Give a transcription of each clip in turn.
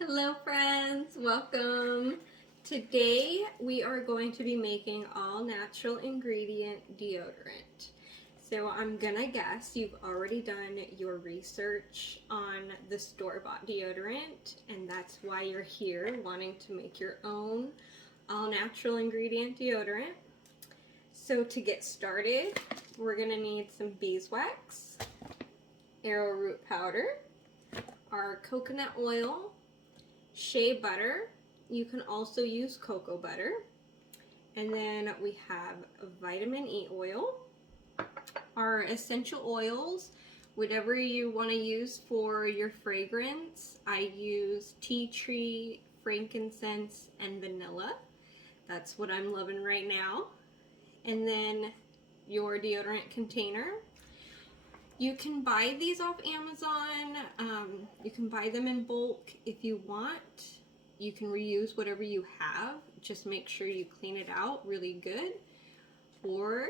Hello friends, welcome. Today we are going to be making all natural ingredient deodorant. So I'm gonna guess you've already done your research on the store-bought deodorant, and that's why you're here wanting to make your own all natural ingredient deodorant. So to get started, we're gonna need some beeswax, arrowroot powder, our coconut oil, shea butter. You can also use cocoa butter. And then we have vitamin E oil, our essential oils, whatever you want to use for your fragrance. I use tea tree, frankincense, and vanilla. That's what I'm loving right now. And then your deodorant container. You can buy these off Amazon. You can buy them in bulk if you want. You can reuse whatever you have. Just make sure you clean it out really good. Or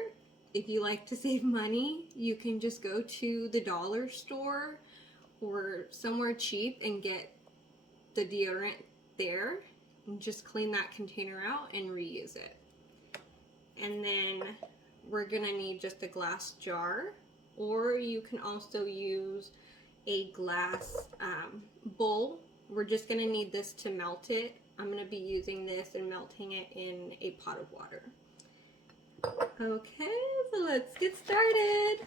if you like to save money, you can just go to the dollar store or somewhere cheap and get the deodorant there and just clean that container out and reuse it. And then we're gonna need just a glass jar, or you can also use a glass bowl. We're just gonna need this to melt it. I'm gonna be using this and melting it in a pot of water. Okay, so let's get started.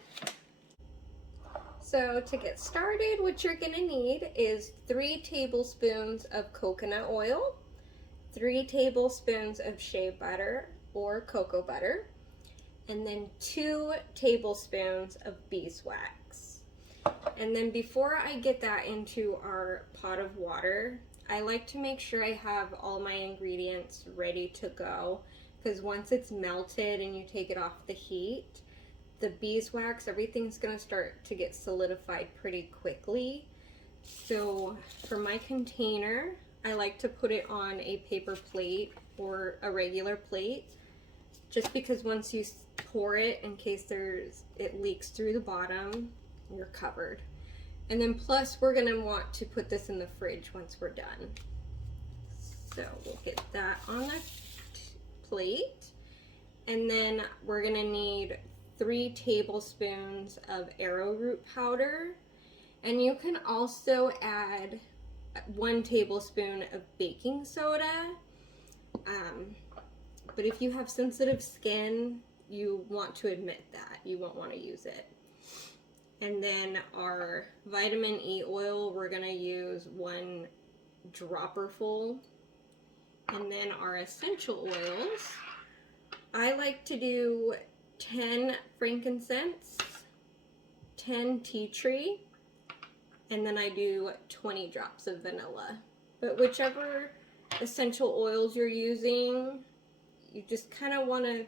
So to get started, what you're gonna need is 3 tablespoons of coconut oil, 3 tablespoons of shea butter or cocoa butter, and then 2 tablespoons of beeswax. And then before I get that into our pot of water, I like to make sure I have all my ingredients ready to go, because once it's melted and you take it off the heat, the beeswax, everything's gonna start to get solidified pretty quickly. So for my container, I like to put it on a paper plate or a regular plate, just because once you pour it, in case it leaks through the bottom, you're covered. And then plus we're gonna want to put this in the fridge once we're done. So we'll get that on the plate. And then we're gonna need 3 tablespoons of arrowroot powder. And you can also add 1 tablespoon of baking soda. But if you have sensitive skin, you want to omit that. You won't want to use it. And then our vitamin E oil, we're going to use 1 dropper full. And then our essential oils, I like to do 10 frankincense, 10 tea tree, and then I do 20 drops of vanilla. But whichever essential oils you're using, you just kind of want to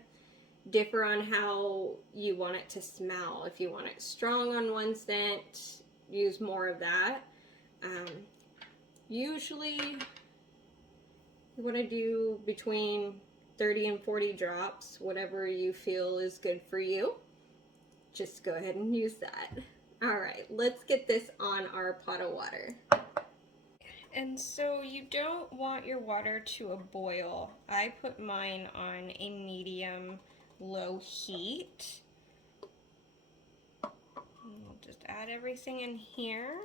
differ on how you want it to smell. If you want it strong on one scent, use more of that. Usually you want to do between 30 and 40 drops, whatever you feel is good for you. Just go ahead and use that. All right, let's get this on our pot of water. And so you don't want your water to a boil. I put mine on a medium low heat. And we'll just add everything in here.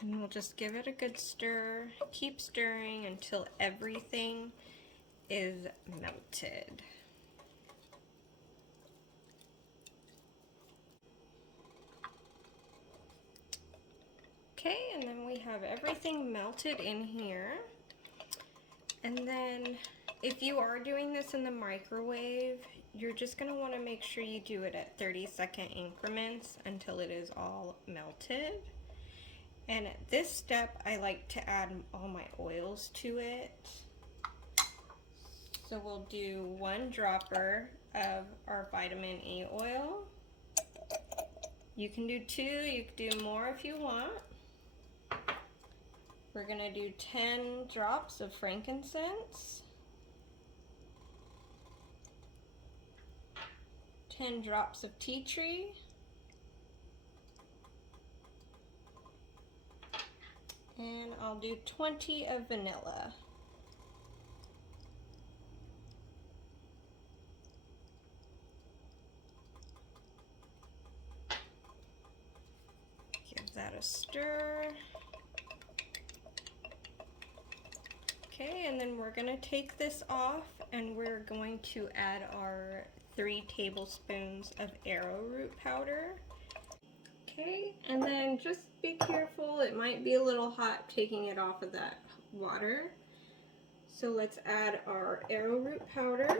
And we'll just give it a good stir. Keep stirring until everything is melted. Okay, and then we have everything melted in here. And then if you are doing this in the microwave, you're just going to want to make sure you do it at 30-second increments until it is all melted. And at this step, I like to add all my oils to it. So we'll do 1 dropper of our vitamin E oil. You can do 2, you can do more if you want. We're gonna do 10 drops of frankincense, 10 drops of tea tree, And I'll do 20 of vanilla. Give that a stir. Okay, and then we're gonna take this off and we're going to add our 3 tablespoons of arrowroot powder. Okay, and then just be careful, it might be a little hot taking it off of that water. So let's add our arrowroot powder.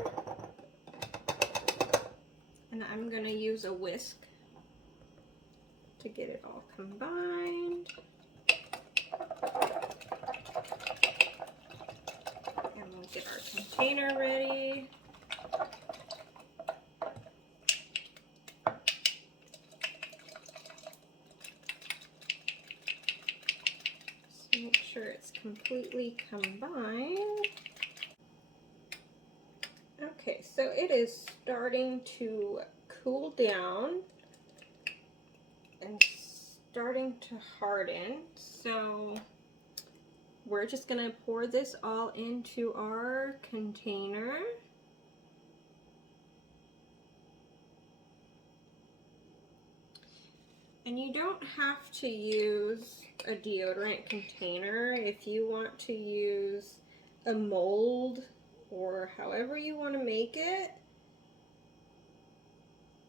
And I'm gonna use a whisk to get it all combined. And we'll get our container ready. Just make sure it's completely combined. Okay, so it is starting to cool down and starting to harden. So we're just gonna pour this all into our container. And you don't have to use a deodorant container. If you want to use a mold or however you want to make it,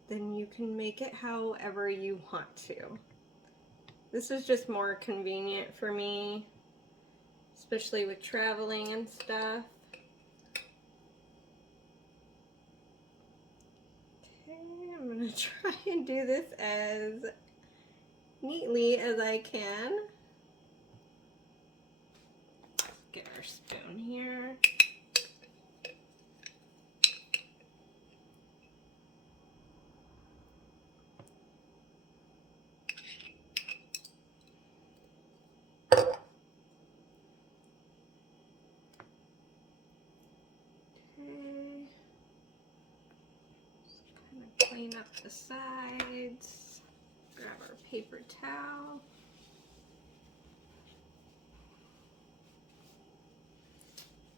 then you can make it however you want to. This is just more convenient for me, especially with traveling and stuff. Okay, I'm gonna try and do this as neatly as I can. Let's get our spoon here. Clean up the sides, grab our paper towel.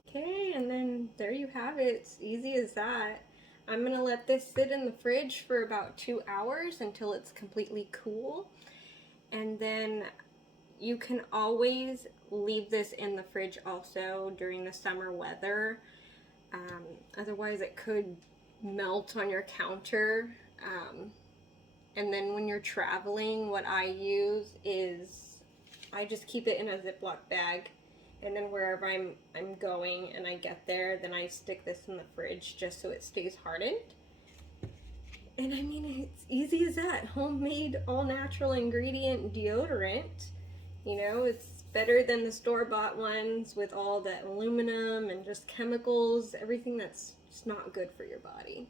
Okay, and then there you have it. It's easy as that. I'm gonna let this sit in the fridge for about 2 hours until it's completely cool. And then you can always leave this in the fridge also during the summer weather. Otherwise it could melt on your counter. And then when you're traveling, what I use is I just keep it in a Ziploc bag, and then wherever I'm going and I get there, then I stick this in the fridge just so it stays hardened. And I mean, it's easy as that. Homemade, all natural ingredient deodorant. You know, it's better than the store-bought ones with all that aluminum and just chemicals, everything that's just not good for your body.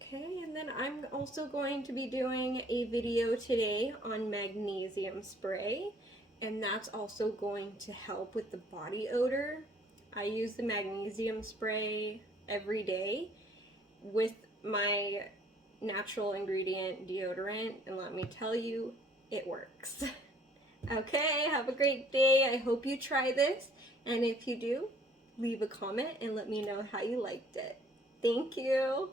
Okay, and then I'm also going to be doing a video today on magnesium spray, and that's also going to help with the body odor. I use the magnesium spray every day with my natural ingredient deodorant, and let me tell you, it works. Okay, have a great day. I hope you try this, and if you do, leave a comment and let me know how you liked it. Thank you.